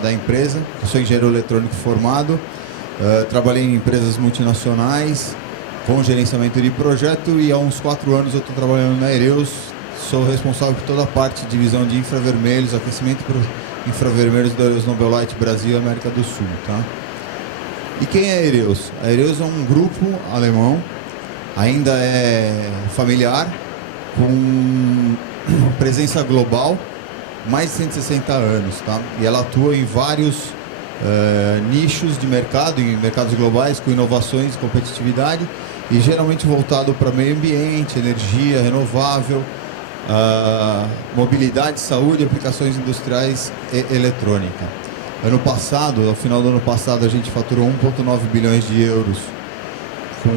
da empresa. Eu sou engenheiro eletrônico formado, trabalhei em empresas multinacionais com gerenciamento de projeto e há uns 4 anos eu estou trabalhando na Ereus. Sou responsável por toda a parte de divisão de infravermelhos, aquecimento para infravermelhos da Ereus Nobelite Brasil e América do Sul. Tá? E quem é a Ereus? A Ereus é um grupo alemão, ainda é familiar, com presença global, mais de 160 anos, tá? E ela atua em vários nichos de mercado, em mercados globais, com inovações e competitividade, e geralmente voltado para meio ambiente, energia renovável, mobilidade, saúde, aplicações industriais e eletrônica. Ano passado, ao final do ano passado, a gente faturou 1,9 bilhões de euros com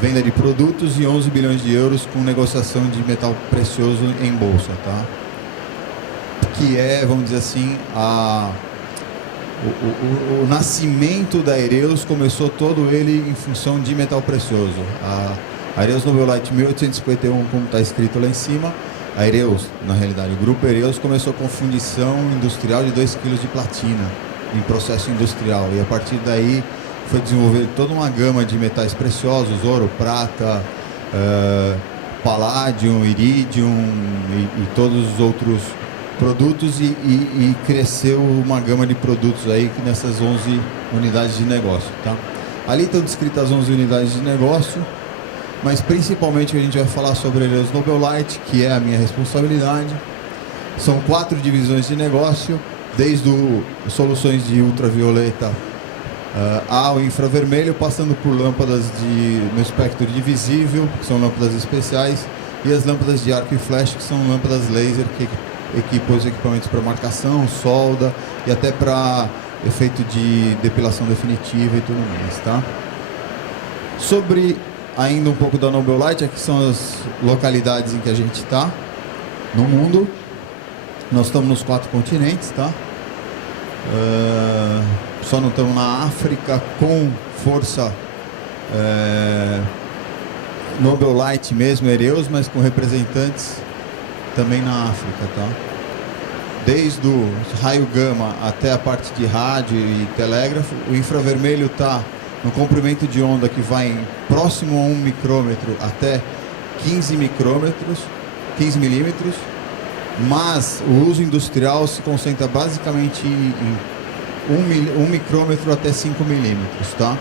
venda de produtos e 11 bilhões de euros com negociação de metal precioso em bolsa, tá? Que é, vamos dizer assim, o nascimento da Ereus começou todo ele em função de metal precioso. A Ereus Nobelite 1851, como está escrito lá em cima, a Ereus, na realidade, o grupo Ereus começou com fundição industrial de 2 kg de platina em processo industrial, e a partir daí foi desenvolver toda uma gama de metais preciosos, ouro, prata, paládio, irídio e todos os outros produtos, e cresceu uma gama de produtos aí nessas 11 unidades de negócio. Tá? Ali estão descritas as 11 unidades de negócio, mas principalmente a gente vai falar sobre a Ereus Nobelite, que é a minha responsabilidade. São 4 divisões de negócio, desde soluções de ultravioleta ao infravermelho, passando por lâmpadas no espectro de visível, que são lâmpadas especiais, e as lâmpadas de arco e flash, que são lâmpadas laser que equipam os equipamentos para marcação, solda e até para efeito de depilação definitiva e tudo mais, tá? Sobre ainda um pouco da Nobelite, aqui são as localidades em que a gente está no mundo. Nós estamos nos 4 continentes, tá? Só não estamos na África com força Nobelite mesmo, Ereus, mas com representantes também na África, tá? Desde o raio gama até a parte de rádio e telégrafo. O infravermelho está no comprimento de onda que vai próximo a 1 micrômetro até 15 milímetros, mas o uso industrial se concentra basicamente em 1 micrômetro até 5 milímetros, tá?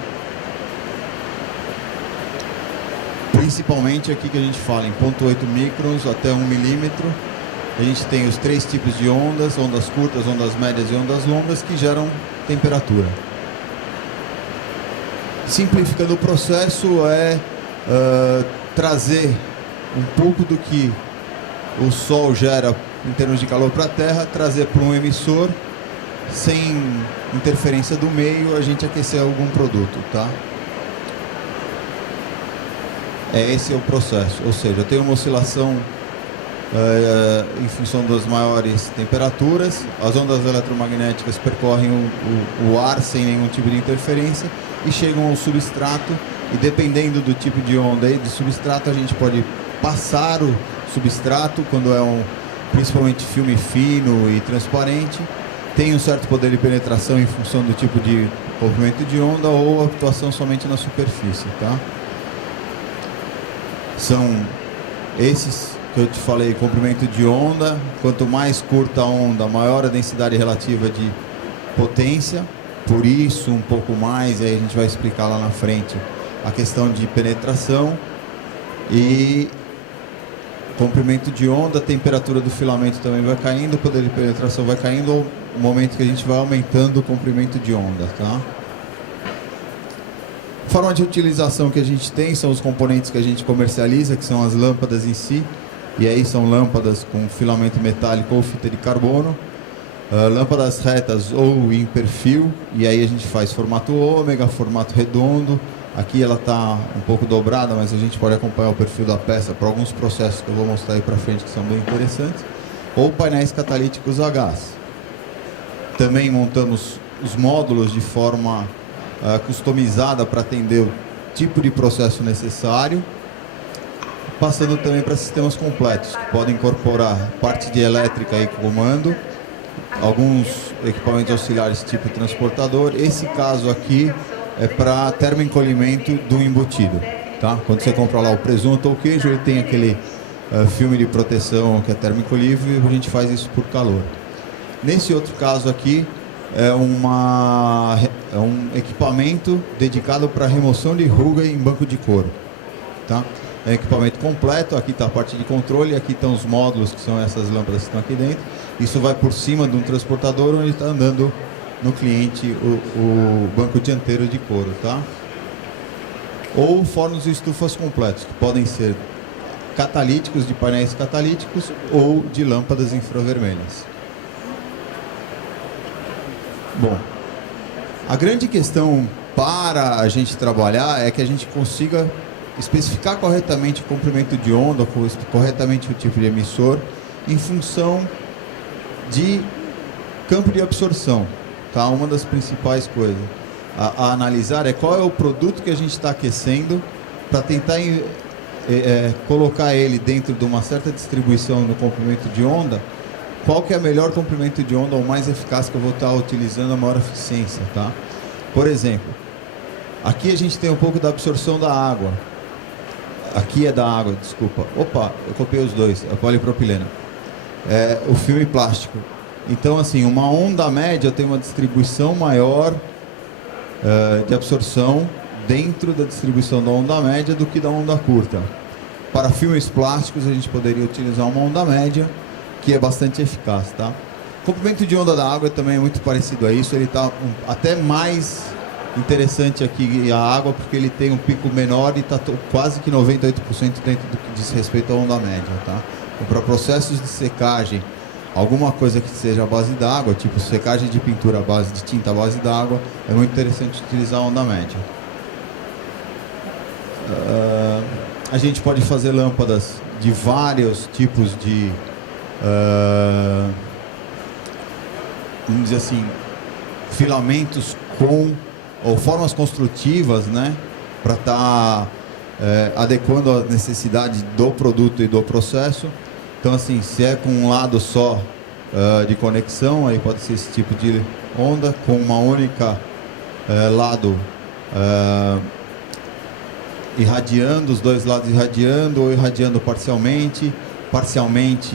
Principalmente aqui que a gente fala em 0,8 microns até 1 milímetro. A gente tem os 3 tipos de ondas curtas, ondas médias e ondas longas, que geram temperatura. Simplificando o processo trazer um pouco do que o Sol gera em termos de calor para a Terra, trazer para um emissor, sem interferência do meio, a gente aquecer algum produto, tá? Esse é o processo, ou seja, tem uma oscilação em função das maiores temperaturas, as ondas eletromagnéticas percorrem o ar sem nenhum tipo de interferência e chegam ao substrato, e dependendo do tipo de onda e de substrato, a gente pode passar o substrato quando é principalmente filme fino e transparente, tem um certo poder de penetração em função do tipo de comprimento de onda, ou atuação somente na superfície, tá? São esses que eu te falei, comprimento de onda. Quanto mais curta a onda, maior a densidade relativa de potência, por isso um pouco mais, aí a gente vai explicar lá na frente a questão de penetração. E comprimento de onda, a temperatura do filamento também vai caindo, o poder de penetração vai caindo ao momento que a gente vai aumentando o comprimento de onda, tá? Forma de utilização que a gente tem são os componentes que a gente comercializa, que são as lâmpadas em si, e aí são lâmpadas com filamento metálico ou fita de carbono, lâmpadas retas ou em perfil, e aí a gente faz formato ômega, formato redondo. Aqui ela está um pouco dobrada, mas a gente pode acompanhar o perfil da peça para alguns processos que eu vou mostrar aí para frente, que são bem interessantes. Ou painéis catalíticos a gás. Também montamos os módulos de forma customizada para atender o tipo de processo necessário, passando também para sistemas completos, que podem incorporar parte de elétrica e comando, alguns equipamentos auxiliares tipo transportador. Esse caso aqui é para termoencolhimento do embutido, tá? Quando você compra lá o presunto ou o queijo, ele tem aquele filme de proteção que é termoencolhível e a gente faz isso por calor. Nesse outro caso aqui, é um equipamento dedicado para remoção de ruga em banco de couro, tá? É um equipamento completo, aqui está a parte de controle, aqui estão os módulos, que são essas lâmpadas que estão aqui dentro. Isso vai por cima de um transportador onde está andando no cliente o banco dianteiro de couro, tá? Ou fornos e estufas completos, que podem ser catalíticos, de painéis catalíticos, ou de lâmpadas infravermelhas. Bom, a grande questão para a gente trabalhar é que a gente consiga especificar corretamente o comprimento de onda, corretamente o tipo de emissor, em função de campo de absorção, tá? Uma das principais coisas a analisar é qual é o produto que a gente está aquecendo para tentar colocar ele dentro de uma certa distribuição no comprimento de onda. Qual que é o melhor comprimento de onda ou mais eficaz que eu vou estar utilizando a maior eficiência, tá? Por exemplo, aqui a gente tem um pouco da absorção da água. Aqui é da água, desculpa. Opa, eu copiei os dois, a polipropileno. O filme plástico. Então, assim, uma onda média tem uma distribuição maior de absorção dentro da distribuição da onda média do que da onda curta. Para filmes plásticos, a gente poderia utilizar uma onda média, que é bastante eficaz, tá? O comprimento de onda da água também é muito parecido a isso. Ele está até mais interessante aqui a água, porque ele tem um pico menor e está quase que 98% dentro do que diz respeito à onda média, tá? Então, para processos de secagem, alguma coisa que seja à base d'água, tipo secagem de pintura à base de tinta à base d'água, é muito interessante utilizar a onda média. A gente pode fazer lâmpadas de vários tipos de, vamos dizer assim, filamentos ou formas construtivas, né, para estar adequando a necessidade do produto e do processo. Então, assim, se é com um lado só de conexão, aí pode ser esse tipo de onda, com uma única lado irradiando, os dois lados irradiando, ou irradiando parcialmente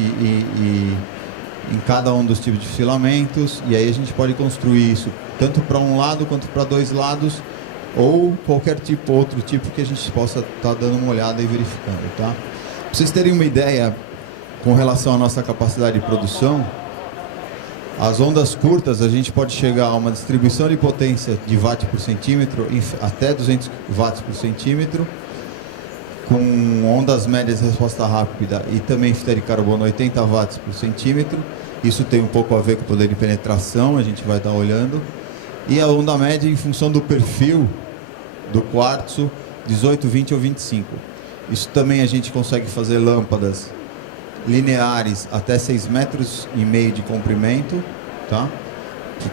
e em cada um dos tipos de filamentos. E aí a gente pode construir isso tanto para um lado quanto para dois lados, ou qualquer tipo, outro tipo que a gente possa estar dando uma olhada e verificando, tá? Para vocês terem uma ideia com relação à nossa capacidade de produção, as ondas curtas a gente pode chegar a uma distribuição de potência de watt por centímetro até 200 watts por centímetro, com ondas médias de resposta rápida e também fita de carbono 80 watts por centímetro. Isso tem um pouco a ver com o poder de penetração, a gente vai estar olhando. E a onda média em função do perfil do quartzo, 18, 20 ou 25. Isso também a gente consegue fazer lâmpadas lineares até 6,5 metros de comprimento, tá?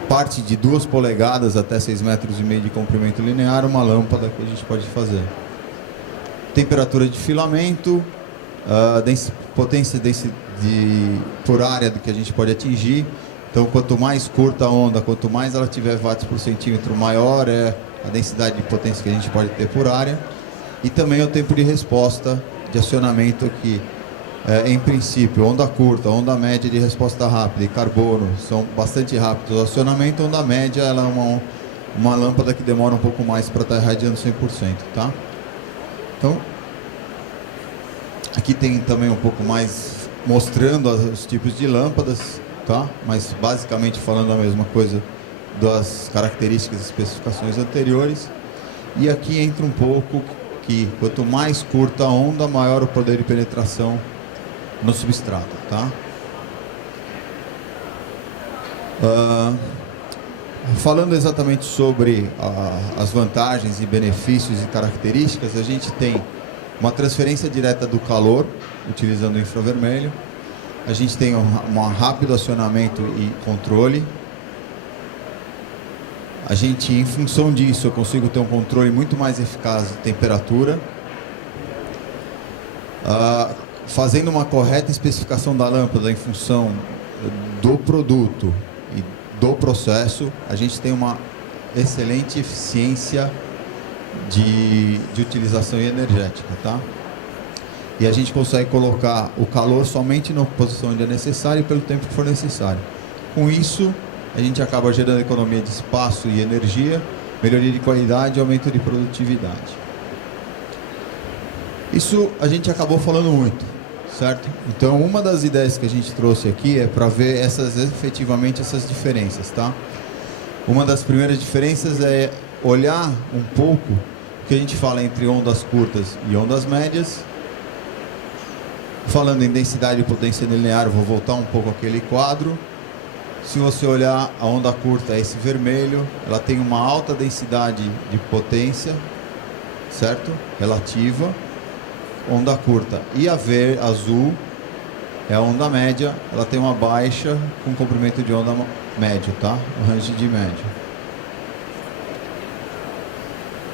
Parte de 2 polegadas até 6,5 metros de comprimento linear, uma lâmpada que a gente pode fazer. Temperatura de filamento, potência por área do que a gente pode atingir. Então, quanto mais curta a onda, quanto mais ela tiver watts por centímetro, maior é a densidade de potência que a gente pode ter por área. E também o tempo de resposta de acionamento que, em princípio, onda curta, onda média de resposta rápida e carbono são bastante rápidos. O acionamento, onda média, ela é uma lâmpada que demora um pouco mais para estar irradiando 100%, tá? Então, aqui tem também um pouco mais mostrando os tipos de lâmpadas, tá? Mas basicamente falando a mesma coisa das características e especificações anteriores. E aqui entra um pouco que quanto mais curta a onda, maior o poder de penetração no substrato, tá? Falando exatamente sobre as vantagens e benefícios e características, a gente tem uma transferência direta do calor, utilizando o infravermelho. A gente tem um rápido acionamento e controle. A gente, em função disso, eu consigo ter um controle muito mais eficaz de temperatura. Fazendo uma correta especificação da lâmpada em função do produto e do processo, a gente tem uma excelente eficiência de utilização energética, tá? E a gente consegue colocar o calor somente na posição onde é necessário e pelo tempo que for necessário. Com isso, a gente acaba gerando economia de espaço e energia, melhoria de qualidade e aumento de produtividade. Isso a gente acabou falando muito, certo? Então, uma das ideias que a gente trouxe aqui é para ver efetivamente essas diferenças, tá? Uma das primeiras diferenças é olhar um pouco o que a gente fala entre ondas curtas e ondas médias. Falando em densidade e potência linear, eu vou voltar um pouco aquele quadro. Se você olhar a onda curta, esse vermelho, ela tem uma alta densidade de potência, certo? Relativa, onda curta. E a azul é a onda média, ela tem uma baixa com comprimento de onda médio, tá? O range de médio.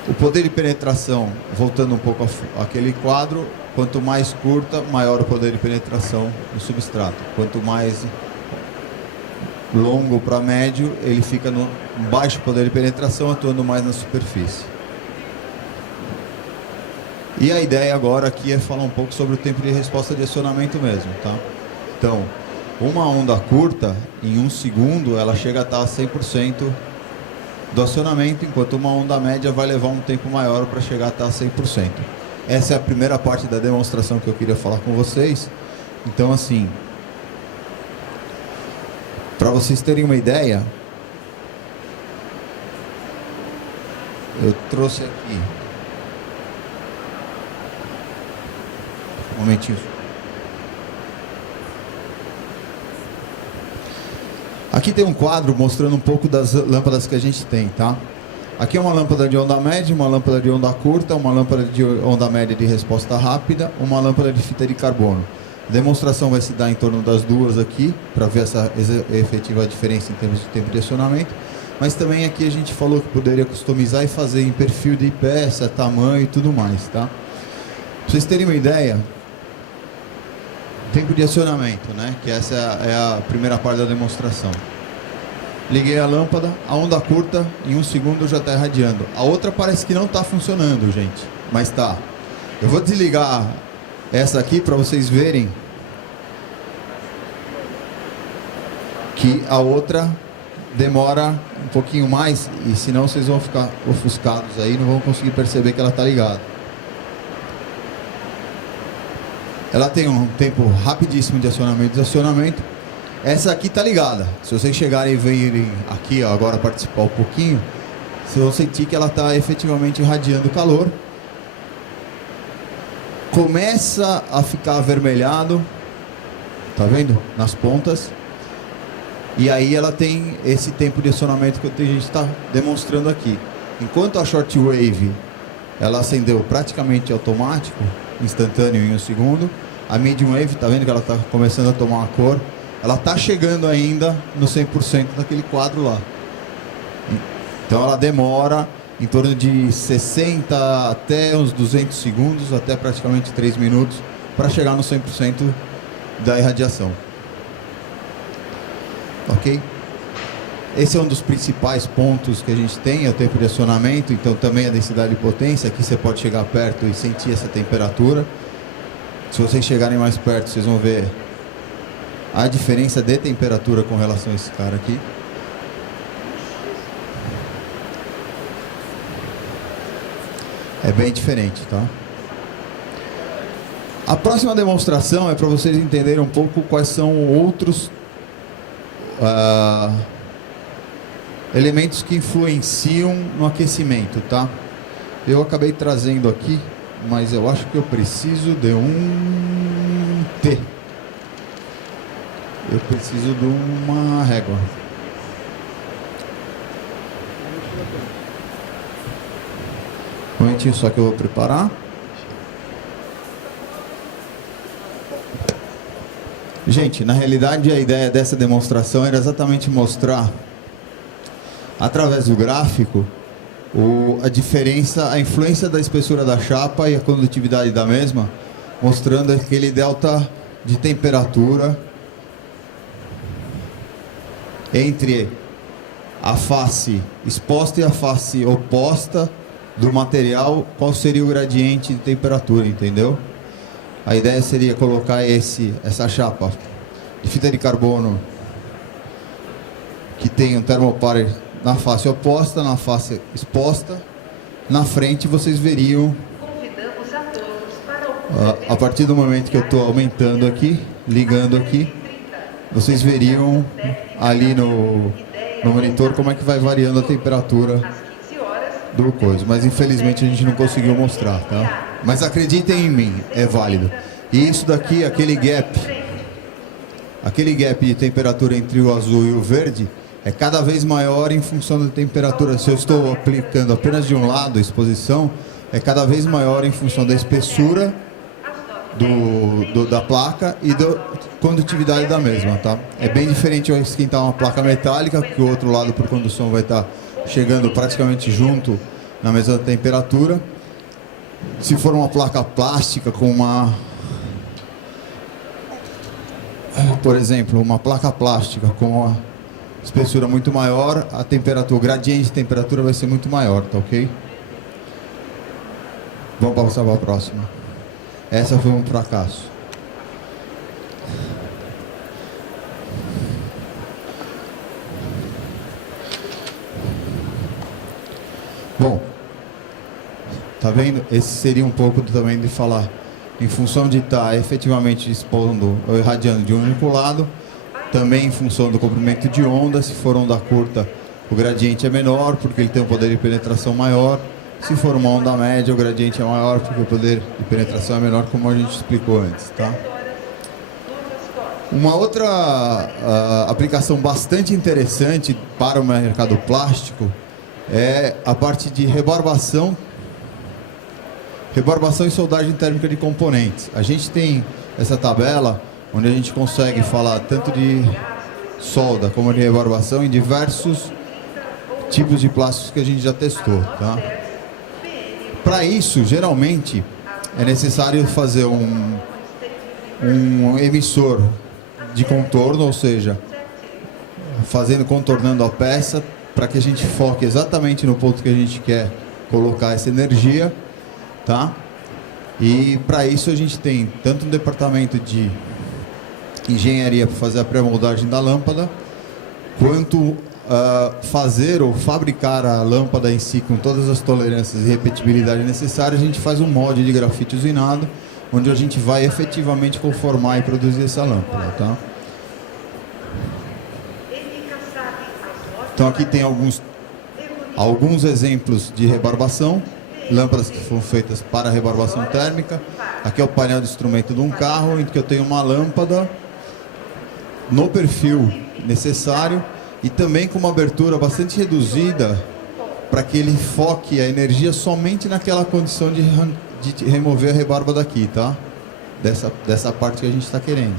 O poder de penetração, voltando um pouco àquele quadro, quanto mais curta, maior o poder de penetração no substrato. Quanto mais longo para médio, ele fica no baixo poder de penetração, atuando mais na superfície. E a ideia agora aqui é falar um pouco sobre o tempo de resposta de acionamento mesmo, tá? Então, uma onda curta, em 1 segundo, ela chega a estar a 100% do acionamento, enquanto uma onda média vai levar um tempo maior para chegar a estar a 100%. Essa é a primeira parte da demonstração que eu queria falar com vocês. Então, assim, para vocês terem uma ideia, eu trouxe aqui um momentinho. Aqui tem um quadro mostrando um pouco das lâmpadas que a gente tem, tá? Aqui é uma lâmpada de onda média, uma lâmpada de onda curta, uma lâmpada de onda média de resposta rápida, uma lâmpada de fita de carbono. A demonstração vai se dar em torno das duas aqui, para ver essa efetiva diferença em termos de tempo de acionamento. Mas também aqui a gente falou que poderia customizar e fazer em perfil de peça, tamanho e tudo mais, tá? Pra vocês terem uma ideia, tempo de acionamento, né? Que essa é a primeira parte da demonstração. Liguei a lâmpada, a onda curta, em 1 segundo já está irradiando. A outra parece que não está funcionando, gente, mas tá. Eu vou desligar essa aqui para vocês verem que a outra demora um pouquinho mais, e senão vocês vão ficar ofuscados aí e não vão conseguir perceber que ela está ligada. Ela tem um tempo rapidíssimo de acionamento e desacionamento. Essa aqui está ligada. Se vocês chegarem e virem aqui, ó, agora participar um pouquinho, vocês vão sentir que ela está efetivamente irradiando calor. Começa a ficar avermelhado, tá vendo? Nas pontas. E aí ela tem esse tempo de acionamento que a gente está demonstrando aqui. Enquanto a shortwave ela acendeu praticamente automático, instantâneo em 1 segundo, a medium wave, tá vendo que ela está começando a tomar uma cor. Ela está chegando ainda no 100% daquele quadro lá. Então ela demora em torno de 60 até uns 200 segundos, até praticamente 3 minutos, para chegar no 100% da irradiação. Ok? Esse é um dos principais pontos que a gente tem, é o tempo de acionamento, então também a densidade de potência. Aqui você pode chegar perto e sentir essa temperatura. Se vocês chegarem mais perto, vocês vão ver a diferença de temperatura com relação a esse cara aqui. É bem diferente, tá? A próxima demonstração é para vocês entenderem um pouco quais são outros elementos que influenciam no aquecimento, tá? Eu acabei trazendo aqui, mas eu acho que eu preciso de um T. Eu preciso de uma régua. Um momentinho só que eu vou preparar. Gente, na realidade a ideia dessa demonstração era exatamente mostrar, através do gráfico, a diferença, a influência da espessura da chapa e a condutividade da mesma, mostrando aquele delta de temperatura entre a face exposta e a face oposta do material, qual seria o gradiente de temperatura, entendeu? A ideia seria colocar essa chapa de fita de carbono que tem um termopar na face oposta, na face exposta. Na frente vocês veriam, a partir do momento que eu estou aumentando aqui, ligando aqui, vocês veriam ali no monitor como é que vai variando a temperatura do coisa. Mas infelizmente a gente não conseguiu mostrar, tá? Mas acreditem em mim, é válido. E isso daqui, aquele gap de temperatura entre o azul e o verde, é cada vez maior em função da temperatura. Se eu estou aplicando apenas de um lado a exposição, é cada vez maior em função da espessura da placa e da condutividade da mesma, tá? É bem diferente eu esquentar uma placa metálica, que o outro lado por condução vai estar chegando praticamente junto na mesma temperatura. Se for uma placa plástica com por exemplo, uma placa plástica com uma espessura muito maior, a temperatura, o gradiente de temperatura vai ser muito maior, tá ok? Vamos passar para a próxima. Essa foi um fracasso. Bom, tá vendo? Esse seria um pouco também de falar, em função de estar efetivamente expondo ou irradiando de um único lado, também em função do comprimento de onda. Se for onda curta, o gradiente é menor, porque ele tem um poder de penetração maior. Se for uma onda média, o gradiente é maior, porque o poder de penetração é menor, como a gente explicou antes, tá? Uma outra aplicação bastante interessante para o mercado plástico é a parte de rebarbação e soldagem térmica de componentes. A gente tem essa tabela onde a gente consegue falar tanto de solda como de rebarbação em diversos tipos de plásticos que a gente já testou, tá? Para isso, geralmente, é necessário fazer um emissor de contorno, ou seja, contornando a peça, para que a gente foque exatamente no ponto que a gente quer colocar essa energia, tá? E para isso a gente tem tanto um departamento de engenharia para fazer a pré-moldagem da lâmpada, quanto fazer ou fabricar a lâmpada em si com todas as tolerâncias e repetibilidade necessárias. A gente faz um molde de grafite usinado, onde a gente vai efetivamente conformar e produzir essa lâmpada, tá? Então aqui tem alguns exemplos de rebarbação, lâmpadas que foram feitas para rebarbação térmica. Aqui é o painel de instrumento de um carro, em que eu tenho uma lâmpada no perfil necessário e também com uma abertura bastante reduzida, para que ele foque a energia somente naquela condição de remover a rebarba daqui, tá? Dessa parte que a gente está querendo.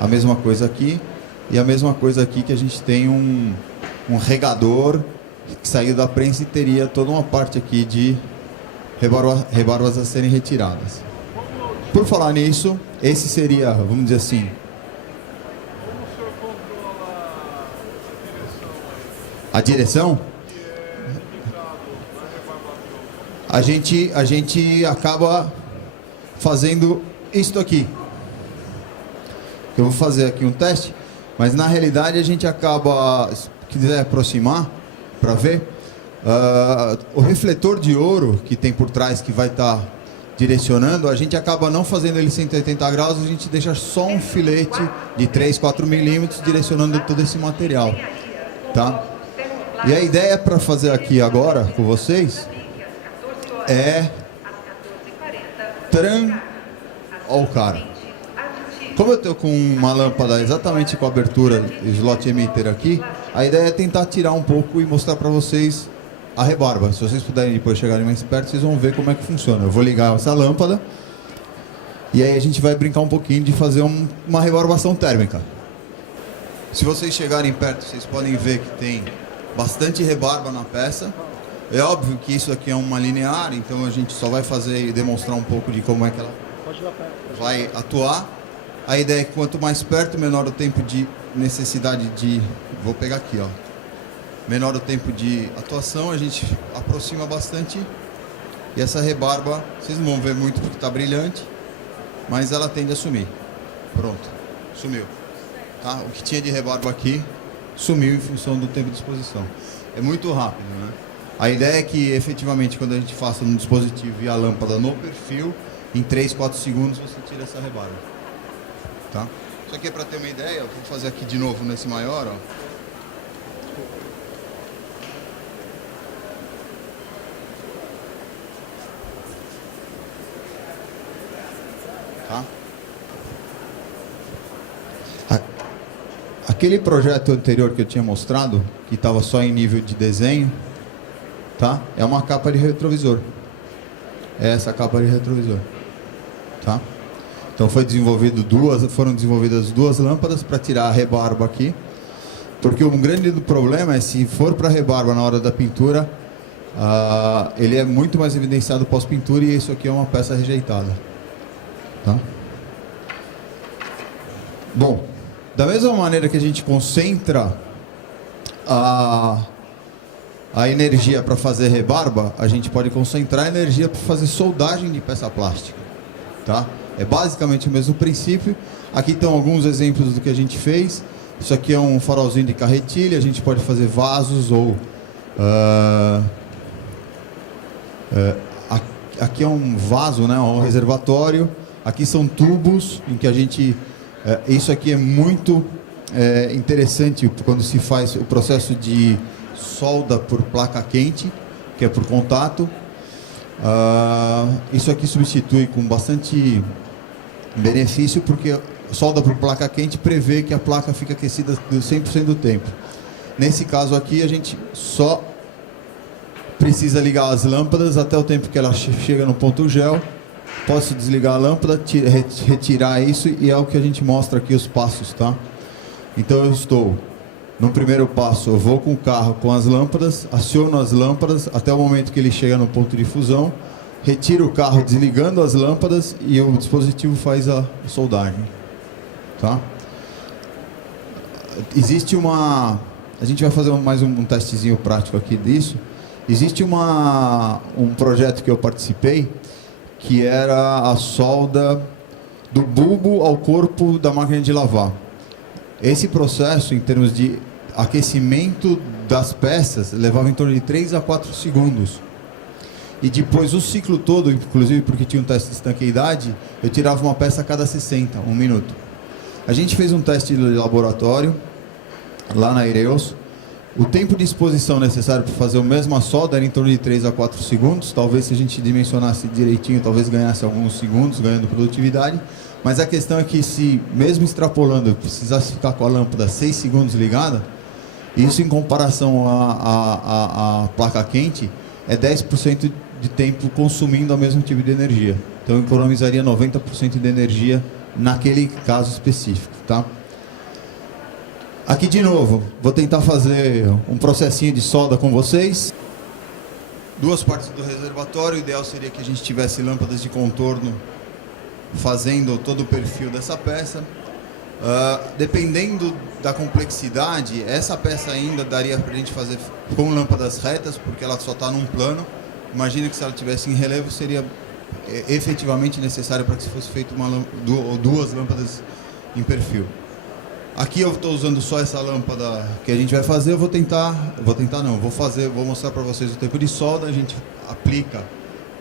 A mesma coisa aqui, e a mesma coisa aqui, que a gente tem um regador que saiu da prensa e teria toda uma parte aqui de rebarbas a serem retiradas. Por falar nisso, esse seria, vamos dizer assim, a direção. A gente acaba fazendo isto aqui. Eu vou fazer aqui um teste, mas na realidade a gente acaba, se quiser aproximar para ver, o refletor de ouro que tem por trás, que vai estar direcionando, a gente acaba não fazendo ele 180 graus, a gente deixa só um filete de 3, 4 milímetros direcionando todo esse material, tá? E a ideia para fazer aqui agora com vocês é Ó o cara. Como eu estou com uma lâmpada exatamente com a abertura slot emitter aqui, a ideia é tentar tirar um pouco e mostrar para vocês a rebarba. Se vocês puderem depois chegarem mais perto, vocês vão ver como é que funciona. Eu vou ligar essa lâmpada e aí a gente vai brincar um pouquinho de fazer uma rebarbação térmica. Se vocês chegarem perto, vocês podem ver que tem bastante rebarba na peça. É óbvio que isso aqui é uma linear, então a gente só vai fazer e demonstrar um pouco de como é que ela vai atuar. A ideia é que quanto mais perto, menor o tempo de necessidade de... Vou pegar aqui, ó. Menor o tempo de atuação, a gente aproxima bastante. E essa rebarba, vocês não vão ver muito porque está brilhante, mas ela tende a sumir. Pronto, sumiu. Tá? O que tinha de rebarba aqui, sumiu em função do tempo de exposição. É muito rápido, né? A ideia é que, efetivamente, quando a gente faça no dispositivo e a lâmpada no perfil, em 3, 4 segundos você tira essa rebarba. Tá? Isso aqui é para ter uma ideia, eu vou fazer aqui de novo nesse maior, ó. Tá? Aquele projeto anterior que eu tinha mostrado, que estava só em nível de desenho, tá? É uma capa de retrovisor. É essa capa de retrovisor. Tá? Então foram desenvolvidas duas lâmpadas para tirar a rebarba aqui. Porque um grande problema é se for para rebarba na hora da pintura, ele é muito mais evidenciado pós-pintura e isso aqui é uma peça rejeitada. Tá? Bom, da mesma maneira que a gente concentra a energia para fazer rebarba, a gente pode concentrar a energia para fazer soldagem de peça plástica. Tá? É basicamente o mesmo princípio. Aqui estão alguns exemplos do que a gente fez. Isso aqui é um farolzinho de carretilha, a gente pode fazer vasos ou... aqui é um vaso, né, um reservatório. Aqui são tubos em que a gente... isso aqui é muito interessante quando se faz o processo de solda por placa quente, que é por contato. Isso aqui substitui com bastante benefício, porque solda por placa quente prevê que a placa fica aquecida 100% do tempo. Nesse caso aqui, a gente só precisa ligar as lâmpadas até o tempo que ela chega no ponto gel. Posso desligar a lâmpada, retirar isso, e é o que a gente mostra aqui os passos, tá? Então eu estou no primeiro passo, eu vou com o carro com as lâmpadas, aciono as lâmpadas até o momento que ele chega no ponto de fusão, retiro o carro desligando as lâmpadas e o dispositivo faz a soldagem, tá? Existe uma... A gente vai fazer mais um testezinho prático aqui disso. Existe um projeto que eu participei, que era a solda do bulbo ao corpo da máquina de lavar. Esse processo, em termos de aquecimento das peças, levava em torno de 3 a 4 segundos. E depois o ciclo todo, inclusive porque tinha um teste de estanqueidade, eu tirava uma peça a cada 60, 1 minuto. A gente fez um teste de laboratório, lá na Ireus. O tempo de exposição necessário para fazer a mesma solda era em torno de 3 a 4 segundos. Talvez se a gente dimensionasse direitinho, talvez ganhasse alguns segundos, ganhando produtividade. Mas a questão é que se, mesmo extrapolando, eu precisasse ficar com a lâmpada 6 segundos ligada, isso em comparação à placa quente, é 10% de tempo consumindo o mesmo tipo de energia. Então eu economizaria 90% de energia naquele caso específico, tá? Aqui de novo, vou tentar fazer um processinho de solda com vocês. Duas partes do reservatório, o ideal seria que a gente tivesse lâmpadas de contorno fazendo todo o perfil dessa peça. Dependendo da complexidade, essa peça ainda daria para a gente fazer com lâmpadas retas, porque ela só está num plano. Imagina que se ela tivesse em relevo, seria efetivamente necessário para que se fosse feito duas lâmpadas em perfil. Aqui eu estou usando só essa lâmpada que a gente vai fazer. Vou mostrar para vocês o tempo de solda. A gente aplica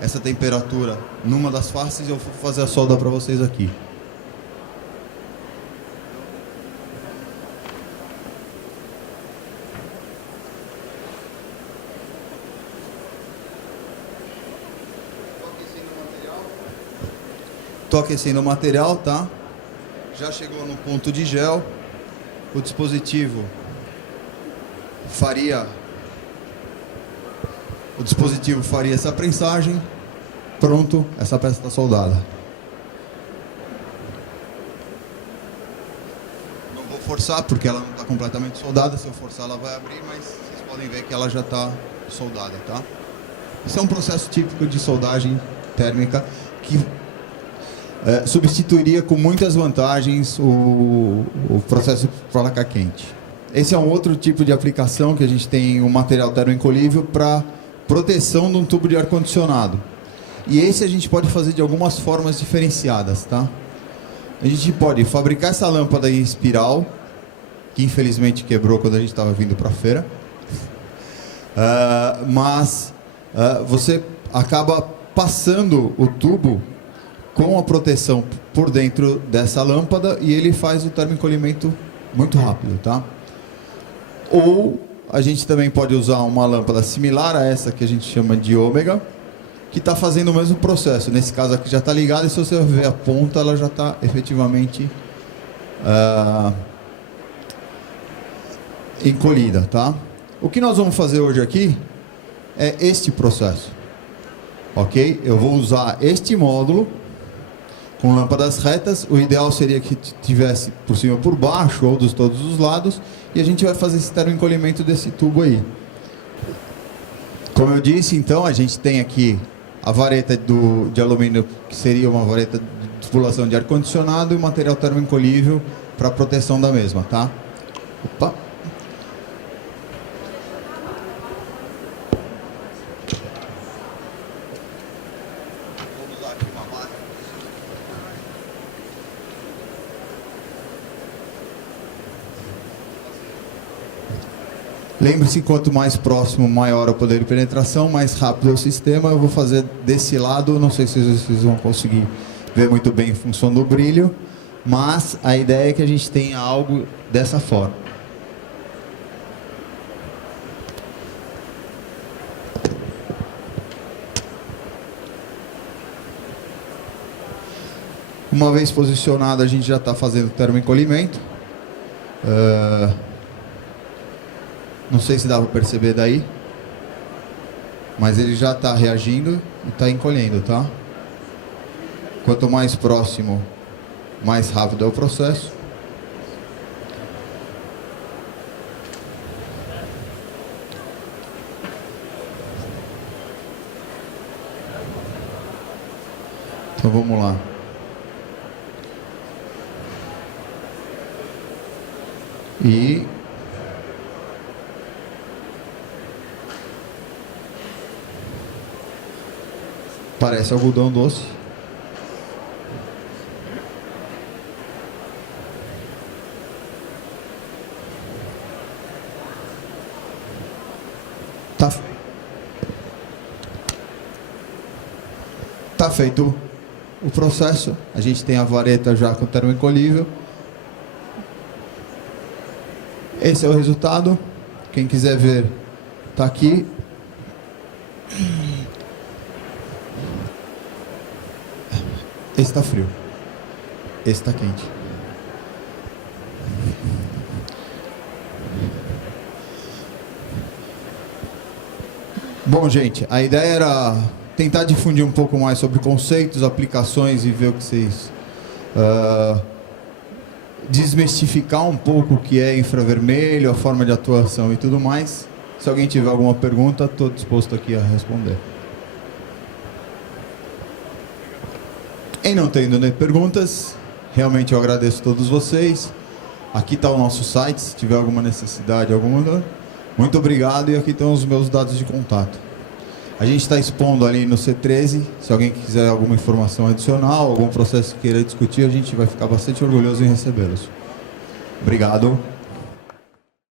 essa temperatura numa das faces e eu vou fazer a solda para vocês aqui. Estou aquecendo o material, tá? Já chegou no ponto de gel. O dispositivo faria essa prensagem. Pronto, essa peça está soldada. Não vou forçar porque ela não está completamente soldada. Se eu forçar ela vai abrir, mas vocês podem ver que ela já está soldada, tá? Esse é um processo típico de soldagem térmica que substituiria com muitas vantagens o processo placa quente. Esse é um outro tipo de aplicação que a gente tem um material termoencolhível para proteção de um tubo de ar-condicionado. E esse a gente pode fazer de algumas formas diferenciadas, tá? A gente pode fabricar essa lâmpada em espiral, que infelizmente quebrou quando a gente estava vindo para a feira. Mas você acaba passando o tubo com a proteção por dentro dessa lâmpada e ele faz o termoencolhimento muito rápido, tá? Ou a gente também pode usar uma lâmpada similar a essa que a gente chama de ômega, que está fazendo o mesmo processo. Nesse caso aqui já está ligado e se você ver a ponta, ela já está efetivamente encolhida, tá? O que nós vamos fazer hoje aqui é este processo, ok? Eu vou usar este módulo com lâmpadas retas. O ideal seria que tivesse por cima e por baixo ou dos todos os lados, e a gente vai fazer esse termoencolhimento desse tubo aí. Como eu disse, então, a gente tem aqui a vareta de alumínio, que seria uma vareta de tubulação de ar-condicionado, e o material termoencolhível para proteção da mesma, tá? Opa! Lembre-se, quanto mais próximo, maior o poder de penetração, mais rápido é o sistema. Eu vou fazer desse lado, não sei se vocês vão conseguir ver muito bem em função do brilho, mas a ideia é que a gente tenha algo dessa forma. Uma vez posicionado, a gente já está fazendo termoencolhimento. Não sei se dá para perceber daí, mas ele já está reagindo e está encolhendo, tá? Quanto mais próximo, mais rápido é o processo. Então vamos lá. E parece algodão doce. Tá feito o processo. A gente tem a vareta já com termoencolhível. Esse é o resultado. Quem quiser ver, tá aqui. Esse está frio, esse está quente. Bom, gente, a ideia era tentar difundir um pouco mais sobre conceitos, aplicações e ver o que vocês... desmistificar um pouco o que é infravermelho, a forma de atuação e tudo mais. Se alguém tiver alguma pergunta, estou disposto aqui a responder. E não tendo perguntas, realmente eu agradeço a todos vocês. Aqui está o nosso site, se tiver alguma necessidade, muito obrigado. E aqui estão os meus dados de contato. A gente está expondo ali no C13, se alguém quiser alguma informação adicional, algum processo que queira discutir, a gente vai ficar bastante orgulhoso em recebê-los. Obrigado.